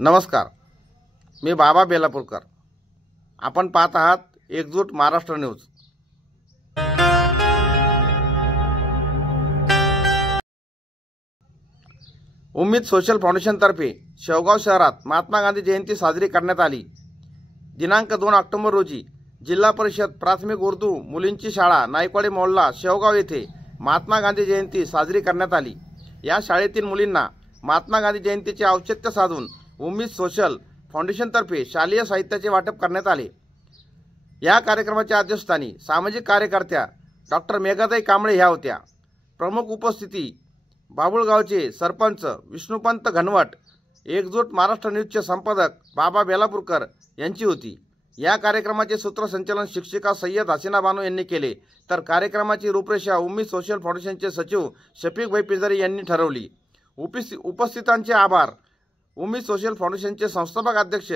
नमस्कार, मी बाबा बेलापूरकर। आपण पाहत आहात एकजूट महाराष्ट्र न्यूज। उम्मीद सोशल फाउंडेशनतर्फे शेवगाव शहरात महात्मा गांधी जयंती साजरी करण्यात आली। दिनांक 2 ऑक्टोबर रोजी जिल्हा परिषद प्राथमिक उर्दू मुलींची शाळा नाईकवाडी मोहल्ला शेवगाव येथे महात्मा गांधी जयंती साजरी करण्यात आली। या शाळेतील मुलींना महात्मा गांधी जयंतीचे औचित्य साधून उम्मीद सोशल फाउंडेशनतर्फे शालेय साहित्याचे वाटप करण्यात आले। या कार्यक्रमाच्या अध्यक्षस्थानी सामाजिक कार्यकर्त्या डॉक्टर मेघाताई कांबळे ह्या होत्या। प्रमुख उपस्थिती बाबुळगावचे सरपंच विष्णुपंत घनवट, एकजूट महाराष्ट्र न्यूजचे संपादक बाबा बेलापूरकर यांची होती। या कार्यक्रमाचे सूत्रसंचालन शिक्षिका सय्यद हसीना बानो यांनी केले, तर कार्यक्रमाची रूपरेषा उम्मीद सोशल फाउंडेशनचे सचिव शफीकभाई पिंजारी यांनी ठरवली। उपस्थितांचे आभार उम्मीद सोशल फाउंडेशनचे संस्थापक अध्यक्ष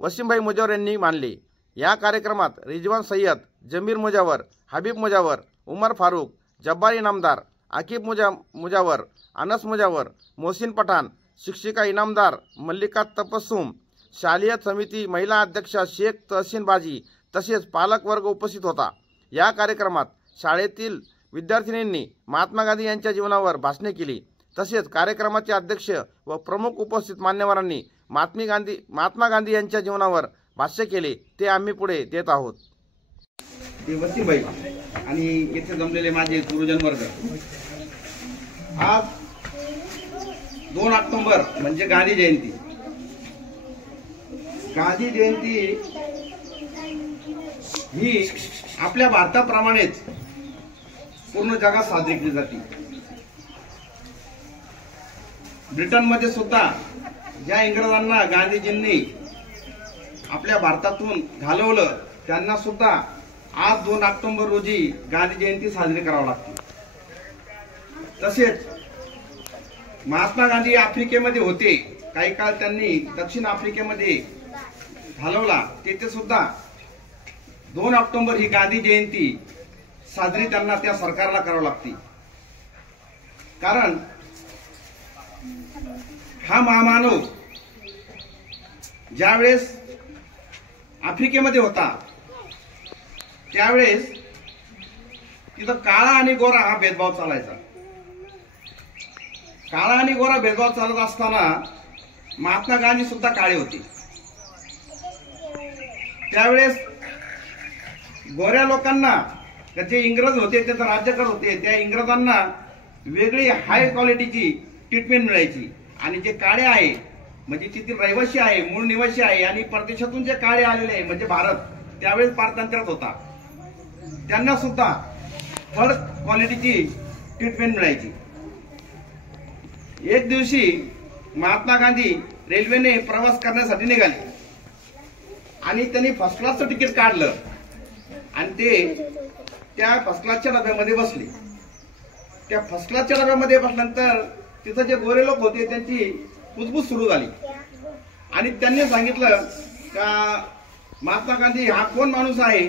वसीमभाई मुजावर यांनी मानले। या कार्यक्रमात रिजवान सय्यद, जमीर मुजावर, हबीब मुजावर, उमर फारूक, जब्बार इनामदार, आकिब मुजावर, अनस मुजावर, मोहसिन पठाण, शिक्षिका इनामदार मल्लिका तपस्सुम, शालेय समिती महिला अध्यक्षा शेख तहसीन बाजी तसेच पालक वर्ग उपस्थित होता। या कार्यक्रमात शाळेतील विद्यार्थिनींनी महात्मा गांधी यांच्या जीवनावर भाषणे केली। तसेच कार्यक्रमाचे अध्यक्ष व प्रमुख उपस्थित मान्यवरांनी महात्मा गांधी यांच्या जीवनावर भाष्य केले, ते आम्ही पुढे देत आहोत। वसीमभाई आणि येथे जमलेले माझे गुरुजन वर्ग, आज 2 ऑक्टोबर म्हणजे गांधी जयंती। गांधी जयंती ही आपल्या भारताप्रमाणेच पूर्ण जगात साजरी केली जाते। ब्रिटनमध्ये सुद्धा ज्या इंग्रजांना गांधीजींनी आपल्या भारतातून घालवलं, त्यांना सुद्धा आज 2 ऑक्टोबर रोजी गांधी जयंती साजरी करावी लागते। तसेच महात्मा गांधी आफ्रिकेमध्ये होते, काही काळ त्यांनी दक्षिण आफ्रिकेमध्ये घालवला, तेथे सुद्धा 2 ऑक्टोबर ही गांधी जयंती साजरी त्यांना त्या सरकारला करावी लागते। कारण हा महामानव ज्यावेळेस आफ्रिकेमध्ये होता, त्यावेळेस तिथं काळा आणि गोरा हा भेदभाव चालायचा। काळा आणि गोरा भेदभाव चालत असताना महात्मा गांधी सुद्धा काळे होते। त्यावेळेस गोऱ्या लोकांना, जे इंग्रज होते, ते राज्यकर होते, त्या इंग्रजांना वेगळी हाय क्वालिटीची ट्रीटमेंट मिळायची। आणि जे काळे आहे म्हणजे तिथील रहिवासी आहे, मूळ निवासी आहे, आणि परदेशातून जे काळे आलेले आहे म्हणजे भारत त्यावेळेस पारतंत्र्यात होता, त्यांना सुद्धा थर्ड क्वालिटीची ट्रीटमेंट मिळायची। एक दिवशी महात्मा गांधी रेल्वेने प्रवास करण्यासाठी निघाले आणि त्यांनी फर्स्ट क्लासचं तिकीट काढलं आणि ते त्या फर्स्ट क्लासच्या डब्यामध्ये बसले। त्या फर्स्ट क्लासच्या डब्यामध्ये बसल्यानंतर तिथं जे गोरे लोक होते त्यांची कुजबूज सुरू झाली आणि त्यांनी सांगितलं का महात्मा गांधी हा कोण माणूस आहे,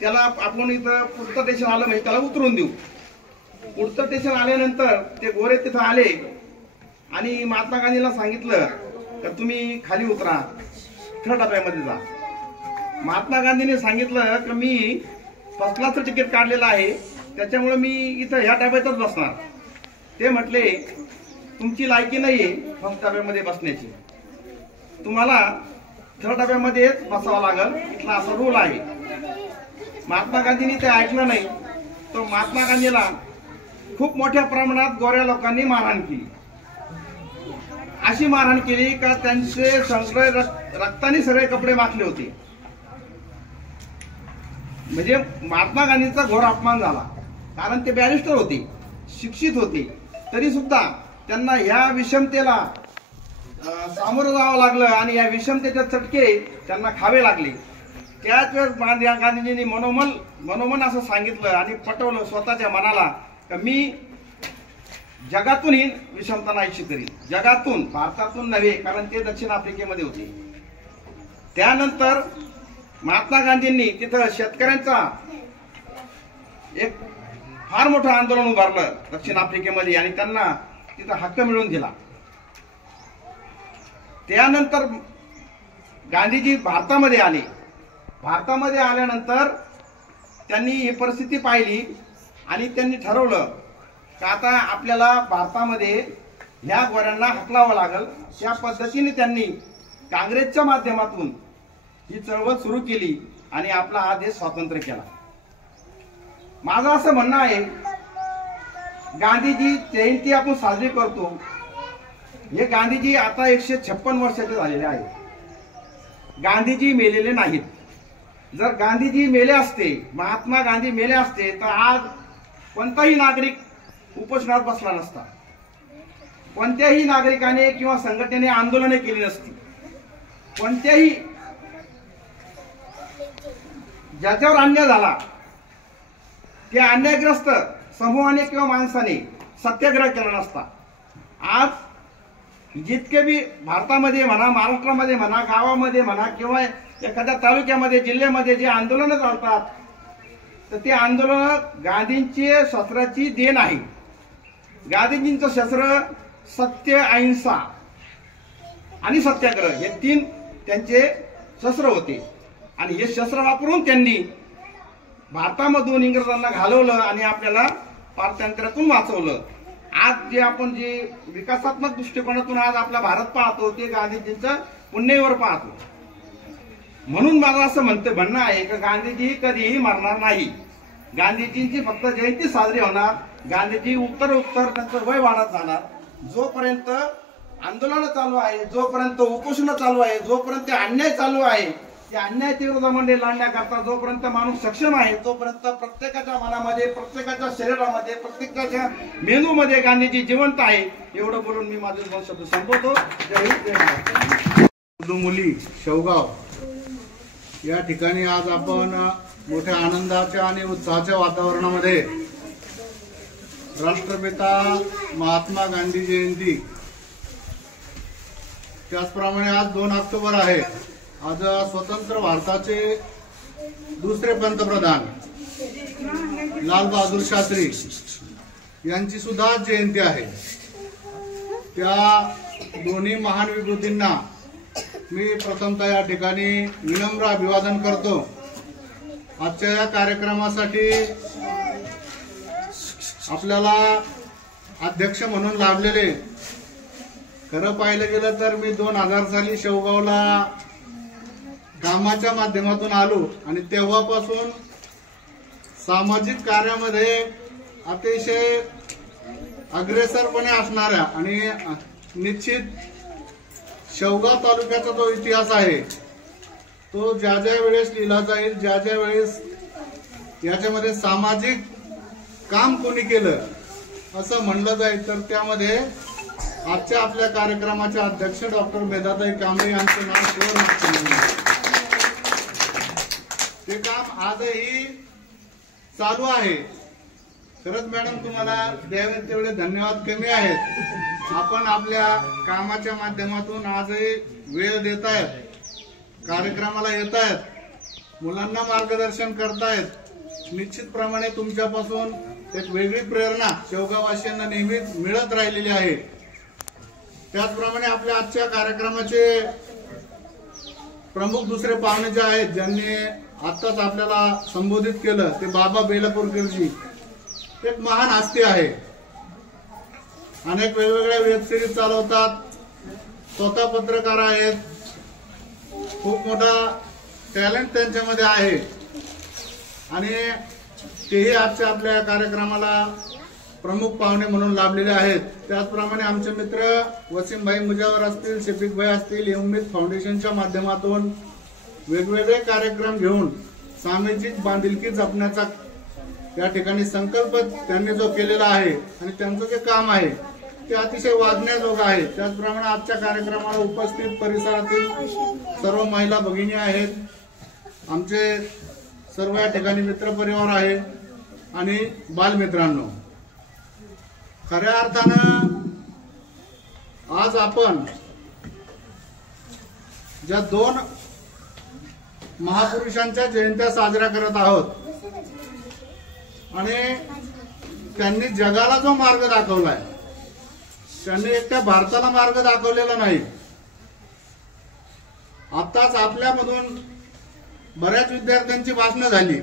त्याला आपण इथं पुढचं स्टेशन आलं म्हणजे त्याला उतरून देऊ। पुढचं स्टेशन आल्यानंतर ते गोरे तिथं आले आणि महात्मा गांधीला सांगितलं का तुम्ही खाली उतरा, थर्ड डब्यामध्ये जा। महात्मा गांधीने सांगितलं की मी फर्स्ट क्लासचं तिकीट काढलेलं आहे, त्याच्यामुळे मी इथं ह्या डब्यातच बसणार। ते म्हटले तुमची लायकी नाहीये फर्स्ट डब्यामध्ये बसण्याची, तुम्हाला थर्ड डब्यामध्ये बसावं लागेल, इथला असा रूल आहे। महात्मा गांधींनी ते ऐकलं नाही, तर महात्मा गांधीला खूप मोठ्या प्रमाणात गोऱ्या लोकांनी मारहाण केली। अशी मारहाण केली का त्यांचे सगळे रक्ताने सगळे कपडे माखले होते। म्हणजे महात्मा गांधींचा घोर अपमान झाला, कारण ते बॅरिस्टर होते, शिक्षित होते, तरी सुद्धा त्यांना ह्या विषमतेला सामोरं जावं लागलं आणि या विषमतेचे चटके त्यांना खावे लागले। त्याच वेळेस गांधीजींनी मनोमन असं सांगितलं आणि पटवलं स्वतःच्या मनाला की मी जगातून ही विषमता नाहीशी करीन, जगातून, भारतातून नव्हे, कारण ते दक्षिण आफ्रिकेमध्ये होते। त्यानंतर महात्मा गांधींनी तिथं शेतकऱ्यांचा एक फार मोठं आंदोलन उभारलं दक्षिण आफ्रिकेमध्ये आणि त्यांना तिथं हक्क मिळवून दिला। त्यानंतर गांधीजी भारतामध्ये आले. भारतामध्ये आल्यानंतर त्यांनी ही परिस्थिती पाहिली आणि त्यांनी ठरवलं का आता आपल्याला भारतामध्ये ह्या गोऱ्यांना हकलावं लागल. त्या पद्धतीने त्यांनी काँग्रेसच्या माध्यमातून ही चळवळ सुरू केली आणि आपला हा देश स्वतंत्र केला. माझं असं म्हणणं आहे, गांधीजी जयंती आपण साजरी करतो. हे गांधीजी आता 156 वर्षाचे झालेले आहेत. गांधीजी मेलेले नाहीत. जर गांधीजी मेले असते, महात्मा गांधी मेले असते, तर आज कोणताही नागरिक उपोषणात बसला नसता. कोणत्याही नागरिकाने किंवा संघटनेने आंदोलने केली नसती. कोणत्याही ज्याच्यावर अन्याय झाला त्या अन्यायग्रस्त समूहाने किंवा माणसाने सत्याग्रह केला नसता. आज जितके बी भारतामध्ये म्हणा, महाराष्ट्रामध्ये म्हणा, गावामध्ये म्हणा किंवा एखाद्या तालुक्यामध्ये, जिल्ह्यामध्ये जे आंदोलनं चालतात, तर ते आंदोलन गांधींची शस्त्राची देण आहे. गांधीजींचं शस्त्र सत्य, अहिंसा आणि सत्याग्रह हे 3 त्यांचे शस्त्र होते. आणि हे शस्त्र वापरून त्यांनी भारतामधून इंग्रजांना घालवलं आणि आपल्याला पारतंत्र्यातून वाचवलं. आज जे आपण जे विकासात्मक दृष्टिकोनातून आज आपला भारत पाहतो, ते गांधीजींचं पुण्यवर पाहतो. म्हणून मला असं म्हणणं आहे की गांधीजी कधीही मरणार नाही. गांधीजींची फक्त जयंती साजरी होणार. गांधीजी उत्तर त्यांचं वय वाढत जाणार. जोपर्यंत आंदोलन चालू आहे, जोपर्यंत उपोषण चालू आहे, जोपर्यंत अन्याय चालू आहे, त्या अन्यायाच्या विरोधामध्ये लढण्याकरता जोपर्यंत माणूस सक्षम आहे, तोपर्यंत प्रत्येकाच्या मनामध्ये, प्रत्येकाच्या शरीरामध्ये, प्रत्येकाच्या मेंदूमध्ये गांधीजी जिवंत आहे. एवढं बोलून मी माझे 2 शब्द संपवतो. जय हिंद, जय महाराष्ट्र. उर्दू मुली शेवगाव या ठिकाणी आज आपण मोठ्या आनंदाच्या आणि उत्साहाच्या वातावरणामध्ये राष्ट्रपिता महात्मा गांधी जयंती, त्याचप्रमाणे आज 2 ऑक्टोबर आहे. आज स्वतंत्र भारताचे दुसरे पंतप्रधान लाल बहादूर शास्त्री यांची सुद्धा जयंती आहे. त्या दोन्ही महान विभूतींना मी प्रथमतः या ठिकाणी विनम्र अभिवादन करतो. आजच्या या कार्यक्रमासाठी आपल्याला अध्यक्ष म्हणून लाभलेले, खरं पाहिलं गेलं तर मी 2000 साली शेवगावला कामाच्या माध्यमातून आलो आणि तेव्हापासून सामाजिक कार्यामध्ये अतिशय अग्रेसरपणे असणाऱ्या आणि निश्चित शेवगाव तालुक्याचा जो इतिहास आहे तो ज्या ज्या वेळेस लिहिला जाईल, ज्या ज्या वेळेस याच्यामध्ये सामाजिक काम कोणी केलं असं म्हणलं जाईल, तर त्यामध्ये आजच्या आपल्या कार्यक्रमाचे अध्यक्ष डॉक्टर मेधाताई कांबळे यांचं नाव सुवर्ण. ते काम आजही चालू आहे. खरंच मॅडम, तुम्हाला द्यावे तेवढे धन्यवाद कमी आहेत. आपण आपल्या कामाच्या माध्यमातून आजही वेळ देत आहेत, कार्यक्रमाला येत आहेत, मुलांना मार्गदर्शन करतायत. निश्चितप्रमाणे तुमच्यापासून एक वेगळी प्रेरणा शेवगाववासियांना नेहमीच मिळत राहिलेली आहे. त्याचप्रमाणे आपल्या आजच्या कार्यक्रमाचे प्रमुख दुसरे पाहुणे जे आहेत, ज्यांनी आत्ताच आपल्याला संबोधित केलं, ते बाबा बेलापूरकरजी एक महान हस्ती आहे. अनेक वेगवेगळ्या वेब सिरीज चालवतात, स्वतः पत्रकार आहेत, खूप मोठा टॅलेंट त्यांच्यामध्ये आहे आणि तेही आजच्या आपल्या कार्यक्रमाला प्रमुख पाहुणे म्हणून लाभलेले आहेत. त्याचप्रमाणे आमचे मित्र वसीमभाई मुजावर असतील, शफीकभाई असतील, उम्मीद फाउंडेशनच्या माध्यमातून वेगवेगळे कार्यक्रम घेऊन सामाजिक बांधिलकी जपण्याचा या ठिकाणी संकल्प त्यांनी जो केलेला आहे आणि त्यांचं जे काम आहे ते अतिशय वाजण्याजोगं आहे. त्याचप्रमाणे आजच्या कार्यक्रमाला उपस्थित परिसरातील सर्व महिला भगिनी आहेत, आमचे सर्व या ठिकाणी मित्रपरिवार आहे आणि बालमित्रांनो, खऱ्या अर्थानं आज आपण ज्या 2 महापुरुषांच्या जयंत्या साजऱ्या करत आहोत आणि त्यांनी जगाला जो मार्ग दाखवलाय, त्यांनी एकट्या भारताला मार्ग दाखवलेला नाही, आताच आपल्यामधून बऱ्याच विद्यार्थ्यांची भाषणं झाली.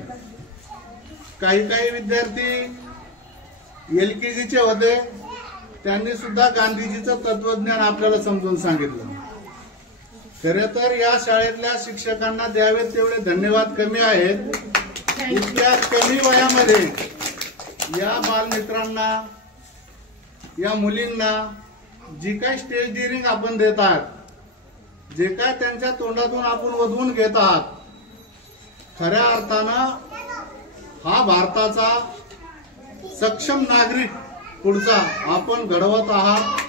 काही विद्यार्थी LKGचे होते, त्यांनी सुद्धा गांधीजीचं तत्वज्ञान आपल्याला समजून सांगितलं. खरे तर या शाळेतल्या शिक्षकांना द्यावे तेवढे धन्यवाद कमी आहेत. इतक्या कमी वयामध्ये या बालमित्रांना, या मुलींना जी काही स्टेज डिअरिंग आपण देत आहात, जे काय त्यांच्या तोंडातून आपण वधवून घेत आहात, खऱ्या अर्थानं हा भारताचा सक्षम नागरिक पुढचा आपण घडवत आहात.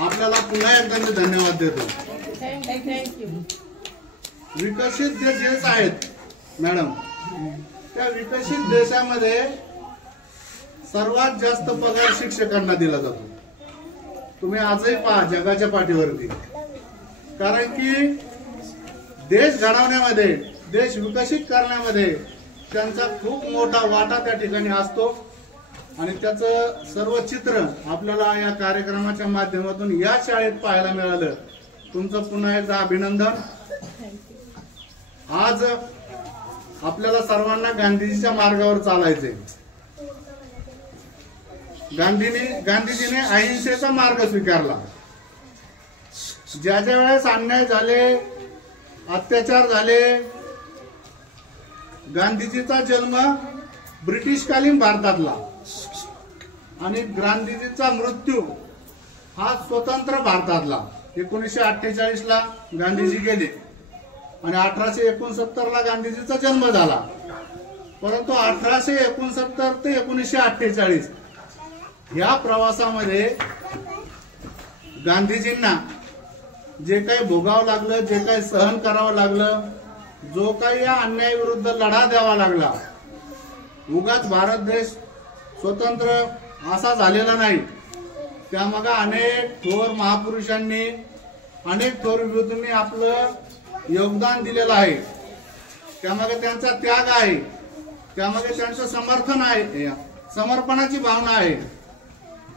आपल्याला पुन्हा एकदा मी धन्यवाद देतो. विकसित जे देश आहेत मॅडम, त्या विकसित देशामध्ये सर्वात जास्त पगार शिक्षकांना दिला जातो. तुम्ही आजही पहा जगाच्या पाठीवरती. कारण की देश घडवण्यामध्ये, देश विकसित करण्यामध्ये त्यांचा खूप मोठा वाटा त्या ठिकाणी असतो. आणि त्याचं सर्व चित्र आपल्याला या कार्यक्रमाच्या माध्यमातून या शाळेत पाहायला मिळालं. तुमचं पुन्हा एकदा अभिनंदन. आज आपल्याला सर्वांना गांधीजीच्या मार्गावर चालायचंय. गांधीजीने अहिंसेचा मार्ग स्वीकारला. ज्या ज्या वेळेस अन्याय झाले, अत्याचार झाले, गांधीजीचा जन्म ब्रिटिशकालीन भारतातला आणि गांधीजीचा मृत्यू हा स्वतंत्र भारतातला. 1948 ला गांधीजी गेले आणि 1869 ला गांधीजीचा जन्म झाला. परंतु 1869 ते 1948 या प्रवासामध्ये गांधीजींना जे काही भोगावं लागलं, जे काही सहन करावं लागलं, जो काही या अन्यायाविरुद्ध लढा द्यावा लागला, उगाच भारत देश स्वतंत्र असा झालेला नाही. त्यामागे अनेक थोर महापुरुषांनी, अनेक थोर विभूतींनी आपलं योगदान दिलेलं आहे. त्यामागे त्यांचा त्याग आहे, त्यामागे त्यांचं समर्थन आहे, समर्पणाची भावना आहे.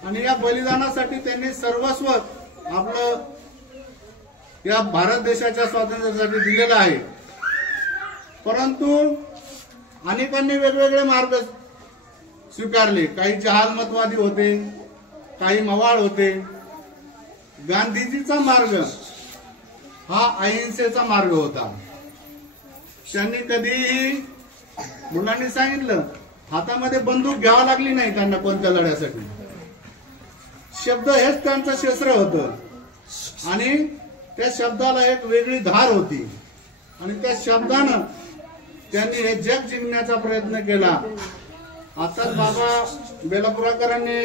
आणि या बलिदानासाठी त्यांनी सर्वस्व आपलं या भारत देशाच्या स्वातंत्र्यासाठी दिलेलं आहे. परंतु अनेकांनी वेगवेगळे मार्ग स्वीकारले. काही जहालमतवादी होते, काही मवाळ होते. गांधीजीचा मार्ग हा अहिंसेचा मार्ग होता. त्यांनी कधीही, मुलांनी सांगितलं, हातामध्ये बंदूक घ्यावा लागली नाही त्यांना कोणत्या लढ्यासाठी. शब्द हेच त्यांचं शस्त्र होतं आणि त्या शब्दाला एक वेगळी धार होती. आणि त्या शब्दानं त्यांनी हे जग जिंकण्याचा प्रयत्न केला. आताच बाबा बेलापुराकरांनी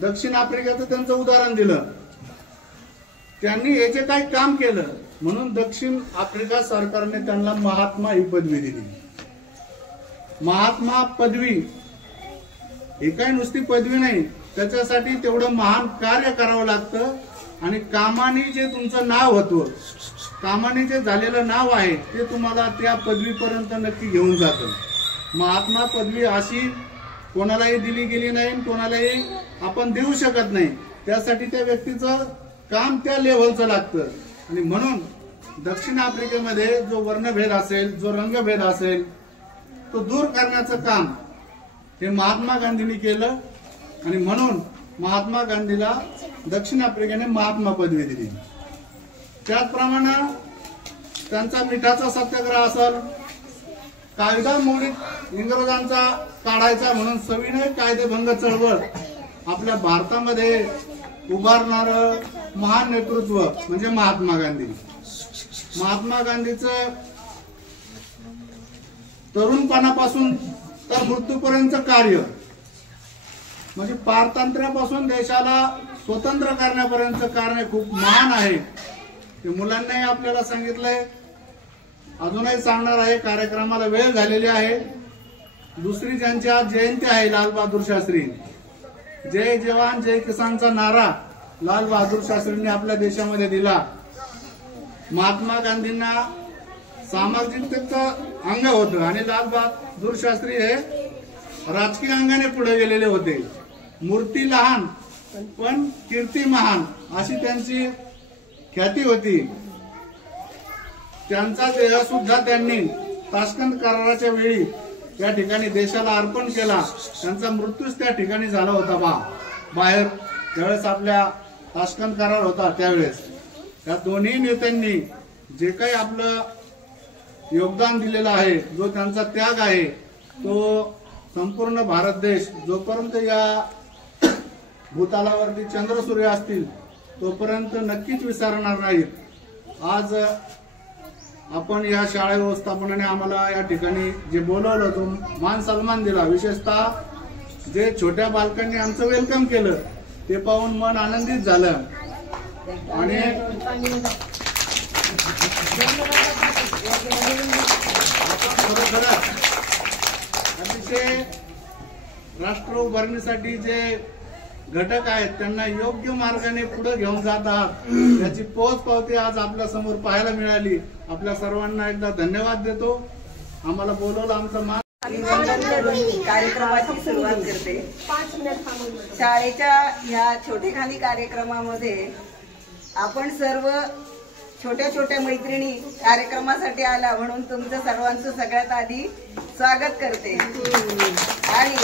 दक्षिण आफ्रिकेचं त्यांचं उदाहरण दिलं. त्यांनी हे जे काही काम केलं म्हणून दक्षिण आफ्रिका सरकारने त्यांना महात्मा ही पदवी दिली. महात्मा पदवी ही काही नुसती पदवी नाही, त्याच्यासाठी तेवढं महान कार्य करावं लागतं. आणि कामाने जे तुमचं नाव होतं, कामाने जे झालेलं नाव आहे ते तुम्हाला त्या पदवीपर्यंत नक्की घेऊन जातं. महात्मा पदवी अशी कोणालाही दिली गेली नाही, कोणालाही आपण देऊ शकत नाही. त्यासाठी त्या व्यक्तीचं काम त्या लेव्हलचं लागतं. आणि म्हणून दक्षिण आफ्रिकेमध्ये जो वर्णभेद असेल, जो रंगभेद असेल, तो दूर करण्याचं काम हे महात्मा गांधींनी केलं. आणि म्हणून महात्मा गांधीला दक्षिण आफ्रिकेने महात्मा पदवी दिली. त्याचप्रमाणे त्यांचा मिठाचा सत्याग्रह असेल, कायदा मोडीत इंग्रजांचा काढायचा म्हणून सविनय कायदेभंग चळवळ आपल्या भारतामध्ये उभारणार महान नेतृत्व म्हणजे महात्मा गांधी. महात्मा गांधीचं तरुणपणापासून तर मृत्यूपर्यंत कार्य म्हणजे पारतंत्र्यापासून देशाला स्वतंत्र करण्यापर्यंत कार्य खूप महान आहे. ते मुलांनाही आपल्याला सांगितलंय, अजूनही सांगणार आहे. कार्यक्रमाला वेळ झालेली आहे. दुसरी ज्यांची आज जयंती आहे, लाल बहादूर शास्त्री. जय जवान जय किसानचा नारा लाल बहादूर शास्त्रींनी आपल्या देशामध्ये दिला. महात्मा गांधींना सामाजिकतेचं अंग होतं आणि लाल बहादूर शास्त्री हे राजकीय अंगाने पुढे गेलेले होते. मूर्ती लहान पण कीर्ती महान अशी त्यांची ख्याती होती. त्यांचा देह सुद्धा त्यांनी ताशकंद कराराच्या वेळी या ठिकाणी देशाला अर्पण केला. त्यांचा मृत्यूच त्या ठिकाणी झाला होता बाहेर ज्यावेळेस आपल्या ताशकंद करार होता त्यावेळेस. या दोन्ही नेत्यांनी जे काही आपलं योगदान दिलेलं आहे, जो त्यांचा त्याग आहे, तो संपूर्ण भारत देश जोपर्यंत या भूतालावरती चंद्र सूर्य असतील तोपर्यंत नक्कीच विसरणार नाहीत. आज आपण या शाळा व्यवस्थापनाने आम्हाला या ठिकाणी जे बोलवलं, तो मान सन्मान दिला, विशेषतः जे छोट्या बालकांनी आमचं वेलकम केलं ते पाहून मन आनंदित झालं. आणि खरोखरच अतिशय राष्ट्र उभारणीसाठी जे घटक आहेत त्यांना योग्य मार्गाने पुढे घेऊन जात आहात, याची पोच पावती आज आपल्या समोर पाहायला मिळाली. आपल्या सर्वांना एकदा धन्यवाद देतो. आम्हाला बोलवलं, आमचा मान कार्यक्रमाची सुरुवात करते. शाळेच्या ह्या छोटेखानी कार्यक्रमामध्ये आपण सर्व छोट्या छोट्या मैत्रिणी कार्यक्रमासाठी आला म्हणून तुमचं सर्वांचं सगळ्यात आधी स्वागत करते. आणि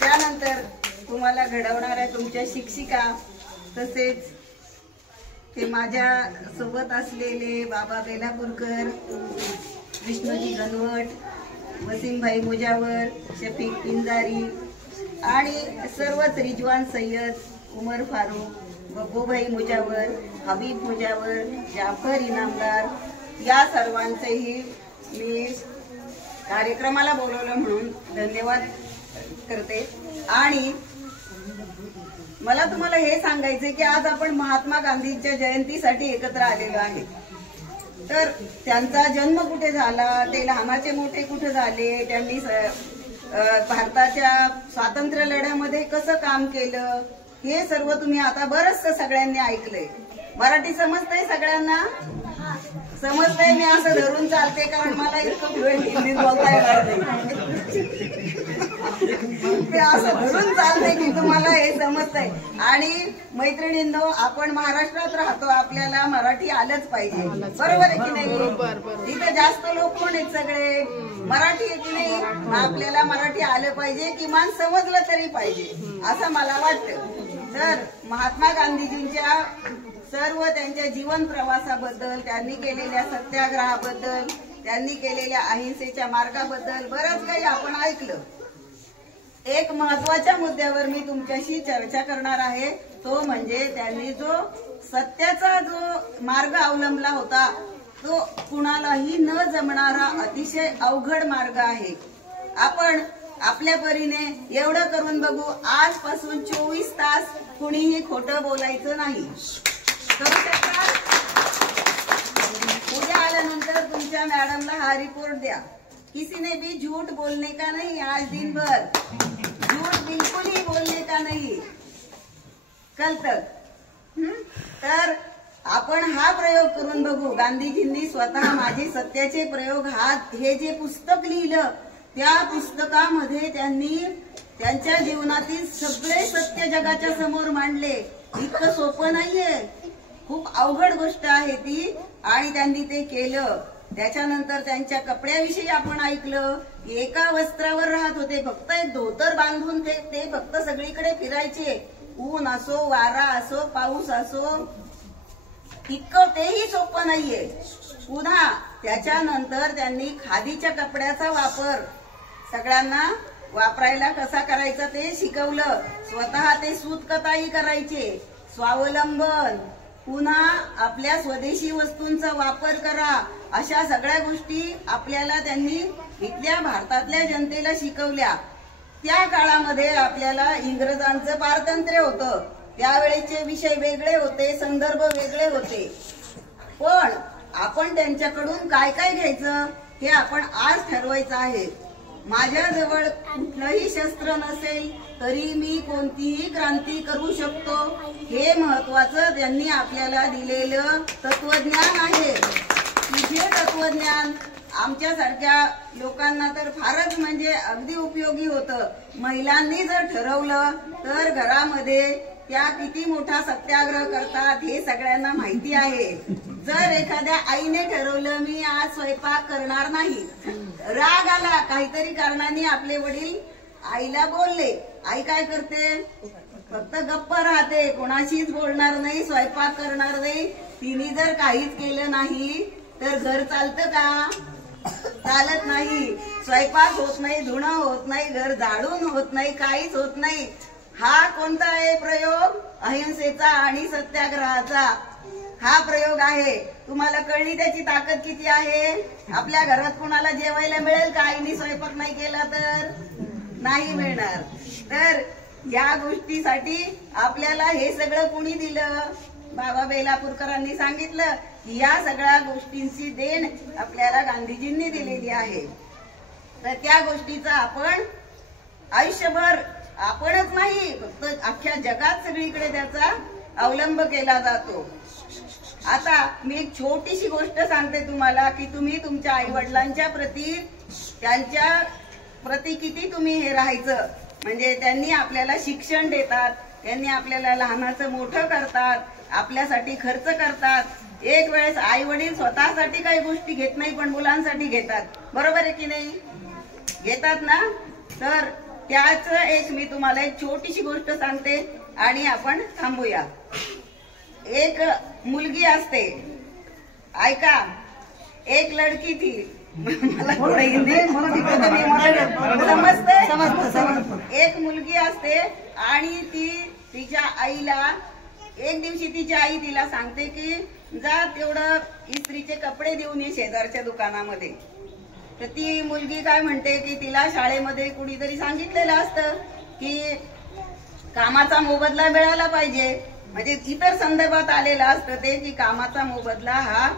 त्यानंतर तुम्हाला घडवणाऱ्या तुमच्या शिक्षिका, तसेच ते माझ्या सोबत असलेले बाबा बेलापूरकर, विष्णूजी गणवट, वसीमभाई मुजावर, शफीक पिंजारी आणि सर्वच रिजवान सय्यद, उमर फारूक, बब्बूभाई मुजावर, हबीब मुजावर, जाफर इनामदार, या सर्वांचेही मी कार्यक्रमाला बोलवलं म्हणून धन्यवाद करते. आणि मला तुम्हाला हे सांगायचे की आज आपण महात्मा गांधींच्या जयंतीसाठी एकत्र आलेलो आहे. तर त्यांचा जन्म कुठे झाला, ते लहानाचे मोठे कुठे झाले, त्यांनी भारताच्या स्वातंत्र्य लढ्यामध्ये कसं काम केलं, हे सर्व तुम्ही आता बरंचसं सगळ्यांनी ऐकलंय. मराठी समजतंय सगळ्यांना? समजतंय? मी असं धरून चालते कारण मला इतकं फ्लुएंट हिंदीत बोलता येणार नाही. ते असं धरून चालते की तुम्हाला हे समजतंय. आणि मैत्रिणींनो, आपण महाराष्ट्रात राहतो, आपल्याला मराठी आलंच पाहिजे, बरोबर आहे की नाही? इथे जास्त लोक कोण आहेत? सगळे मराठी आहे की नाही? आपल्याला मराठी आलं पाहिजे, किमान समजलं तरी पाहिजे असं मला वाटतं. तर महात्मा गांधीजींच्या सर्व त्यांच्या जीवन प्रवासाबद्दल, त्यांनी केलेल्या सत्याग्रहाबद्दल, त्यांनी केलेल्या अहिंसेच्या मार्गाबद्दल बरंच काही आपण ऐकलं. एक महत्वाच्या मुद्द्यावर मी तुमच्याशी चर्चा करणार आहे, तो म्हणजे त्यांनी जो सत्याचा जो मार्ग अवलंबला होता, तो कुणालाही न जमणारा अतिशय अवघड मार्ग आहे. आपण आपल्या परीने एवढं करून बघू, आजपासून 24 तास कुणीही खोटं बोलायचं नाही. करू शकता? उद्या आल्यानंतर तुमच्या मॅडमला हा रिपोर्ट द्या, किसी ने भी झूठ बोलने का नहीं, आज दिन भर झूठ बिल्कुल ही बोलने का नहीं, कल तक. तर आपण हा प्रयोग करून बघू. गांधीजींनी स्वतः माझे सत्याचे प्रयोग हे जे पुस्तक लिहिलं, त्या पुस्तकामध्ये त्यांनी त्यांच्या जीवनातील सगळे सत्य जगाच्या समोर मांडले. इतकं सोपं नाहीये, खूप अवघड गोष्ट आहे ती, आणि त्यांनी ते केलं. त्याच्यानंतर त्यांच्या कपड्याविषयी आपण ऐकलं. एका वस्त्रावर राहत होते, फक्त एक धोतर बांधून ते फक्त सगळीकडे फिरायचे. ऊन असो, वारा असो, पाऊस असो, इतकं तेही सोपं नाहीये. पुन्हा त्याच्यानंतर त्यांनी खादीच्या कपड्याचा वापर सगळ्यांना वापरायला कसा करायचा ते शिकवलं. स्वतः ते सूतकताई करायचे. स्वावलंबन, पुन्हा आपल्या स्वदेशी वस्तूंचा वापर करा, अशा सगळ्या गोष्टी आपल्याला त्यांनी इथल्या भारतातल्या जनतेला शिकवल्या. त्या काळामध्ये आपल्याला इंग्रजांचं पारतंत्र्य होतं, त्यावेळेचे विषय वेगळे होते, संदर्भ वेगळे होते. पण आपण त्यांच्याकडून काय काय घ्यायचं हे आपण आज ठरवायचं आहे. माझ्याजवळ कुठलंही शस्त्र नसेल तरी मी कोणतीही क्रांती करू शकतो, हे महत्वाचं त्यांनी आपल्याला दिलेलं तत्वज्ञान आहे. जे तत्वज्ञान आमच्यासारख्या लोकांना तर फारच म्हणजे अगदी उपयोगी होतं. महिलांनी जर ठरवलं तर घरामध्ये त्या किती मोठा सत्याग्रह करतात हे सगळ्यांना माहिती आहे. जर एखाद्या आईने ठरवलं मी आज स्वयंपाक करणार नाही, राग आला काहीतरी कारणाने आपले वडील आईला बोलले, आई काय करते? फक्त गप्प राहते, कोणाशीच बोलणार नाही, स्वयंपाक करणार नाही. तिने जर काहीच केलं नाही तर घर चालतं का? चालत नाही. स्वयंपाक होत नाही, धुणं होत नाही, घर झाडून होत नाही, काहीच होत नाही. हा कोणता आहे प्रयोग? अहिंसेचा आणि सत्याग्रहाचा हा प्रयोग आहे. तुम्हाला कळली त्याची ताकद किती आहे? आपल्या घरात कोणाला जेवायला मिळेल का आईने स्वयंपाक नाही केला तर? नाही मिळणार. तर या गोष्टीसाठी आपल्याला हे सगळं कोणी दिलं? बाबा बेलापूरकरांनी सांगितलं की या सगळ्या गोष्टींची देण आपल्याला गांधीजींनी दिलेली आहे. तर त्या गोष्टीचा आपण आयुष्यभर, आपणच नाही फक्त अख्ख्या जगात सगळीकडे त्याचा अवलंब केला जातो. आता मी एक छोटीशी गोष्ट सांगते तुम्हाला की तुम्ही तुमच्या आई वडिलांच्या प्रती, त्यांच्या प्रती किती तुम्ही हे राहायचं. म्हणजे त्यांनी आपल्याला शिक्षण देतात, त्यांनी आपल्याला लहानाचं मोठं करतात, आपल्यासाठी खर्च करतात. एक वेळेस आई वडील स्वतःसाठी काही गोष्टी घेत नाही पण मुलांसाठी घेतात. बरोबर आहे की नाही? घेतात ना? तर त्याच एक मी तुम्हाला एक छोटीशी गोष्ट सांगते आणि आपण थांबूया. एक मुलगी असते, ऐका, एक लडकी थी. मला थोडं हिंदी समजतं. एक मुलगी असते आणि ती तिच्या आईला, एक दिवशी तिची आई तिला सांगते की जा तेवढं इस्त्रीचे कपडे देऊन ये शेजारच्या दुकानामध्ये. तर ती मुलगी काय म्हणते की तिला शाळेमध्ये कुणीतरी सांगितलेलं असतं की कामाचा मोबदला मिळाला पाहिजे. म्हणजे इतर संदर्भात आलेलं असतं ते की कामाचा मोबदला हा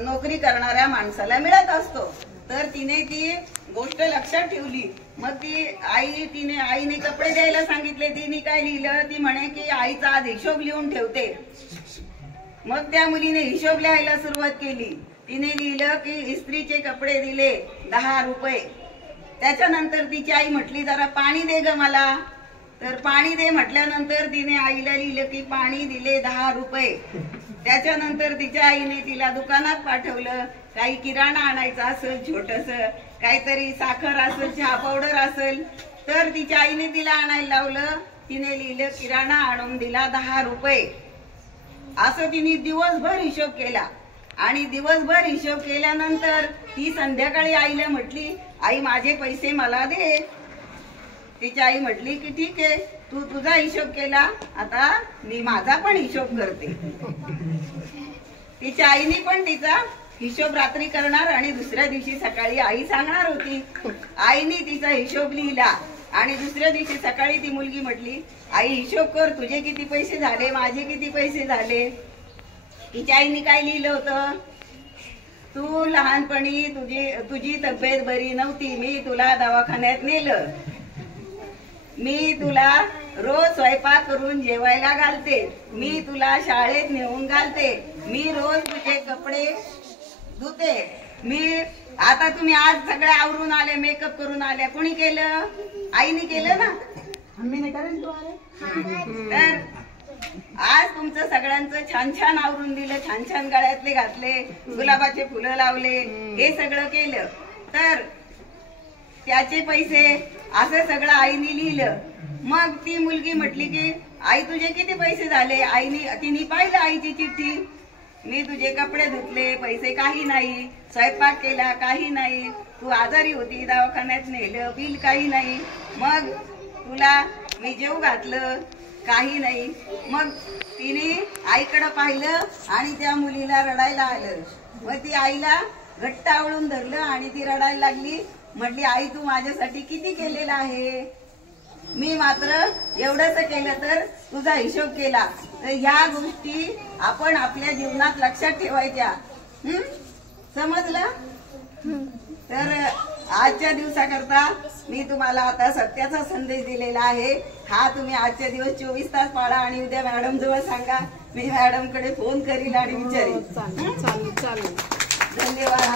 नोकरी करणाऱ्या माणसाला मिळत असतो. तर तिने ती गोष्ट लक्षात ठेवली. मग ती आईने कपडे द्यायला सांगितले. तिने काय लिहिलं? ती म्हणे की आईचा आज हिशोब लिहून ठेवते. मग त्या मुलीने हिशोब लिहायला सुरुवात केली. तिने लिहिलं की इस्त्रीचे कपडे दिले 10 रुपये. त्याच्यानंतर तिची आई म्हटली जरा पाणी दे ग मला. तर पाणी दे म्हटल्यानंतर तिने आईला लिहिलं की पाणी दिले 10 रुपये. त्याच्यानंतर तिच्या आईने तिला दुकानात पाठवलं. काही किराणा आणायचा असेल, छोटस काहीतरी साखर असेल, चहा पावडर असेल, तर तिच्या आईने तिला आणायला लावलं. तिने लिहिलं किराणा आणून दिला 10 रुपये. असं तिने दिवसभर हिशोब केला. आणि दिवसभर हिशोब केल्यानंतर ती संध्याकाळी आईला म्हटली, आई माझे पैसे मला दे. तिची आई म्हटली की ठीक आहे, तू तुझा हिशोब केला, आता मी माझा पण हिशोब करते. तिच्या आईने पण तिचा हिशोब रात्री करणार आणि दुसऱ्या दिवशी सकाळी आई सांगणार होती. आईने तिचा हिशोब लिहिला आणि दुसऱ्या दिवशी सकाळी ती मुलगी म्हटली, आई हिशोब कर, तुझे किती पैसे झाले, माझे किती पैसे झाले. तिच्या आईने काय लिहिलं होतं? तू लहानपणी तुझी तब्येत बरी नव्हती, मी तुला दवाखान्यात नेलं, मी तुला रोज स्वयंपाक करून जेवायला घालते, मी तुला शाळेत नेऊन घालते, मी रोज तुझे कपडे धुते, मी आता तुम्ही आज सगळे आवरून आले, मेकअप करून आले, कोणी केलं? आईने केलं ना. तर आज तुमचं सगळ्यांचं छान छान आवरून दिलं, छान छान गळ्यातले घातले, गुलाबाचे फुलं लावले, हे सगळं केलं. तर त्याचे पैसे असं सगळं आईने लिहिलं. मग ती मुलगी म्हटली की आई तुझे किती पैसे झाले. तिने पाहिलं आईची चिठ्ठी, मी तुझे कपडे धुतले, पैसे काही नाही, स्वयंपाक केला काही नाही, तू आजारी होती दवाखान्यात नेलं, बिल काही नाही, मग तुला मी जेव घातलं काही नाही. मग तिने आईकडे पाहिलं आणि त्या मुलीला रडायला आलं. मग ती आईला घट्ट आवळून धरलं आणि ती रडायला लागली. म्हटली आई तू माझ्यासाठी किती केलेलं आहे, मी मात्र एवढंच केलं तर तुझा हिशोब केला. तर ह्या गोष्टी आपण आपल्या जीवनात लक्षात ठेवायच्या. समजलं? तर आजच्या दिवसाकरता मी तुम्हाला आता सत्याचा संदेश दिलेला आहे. हा तुम्ही आजच्या दिवस 24 तास पाळा आणि उद्या मॅडम जवळ सांगा. मी मॅडम कडे फोन करील आणि विचारेल. धन्यवाद.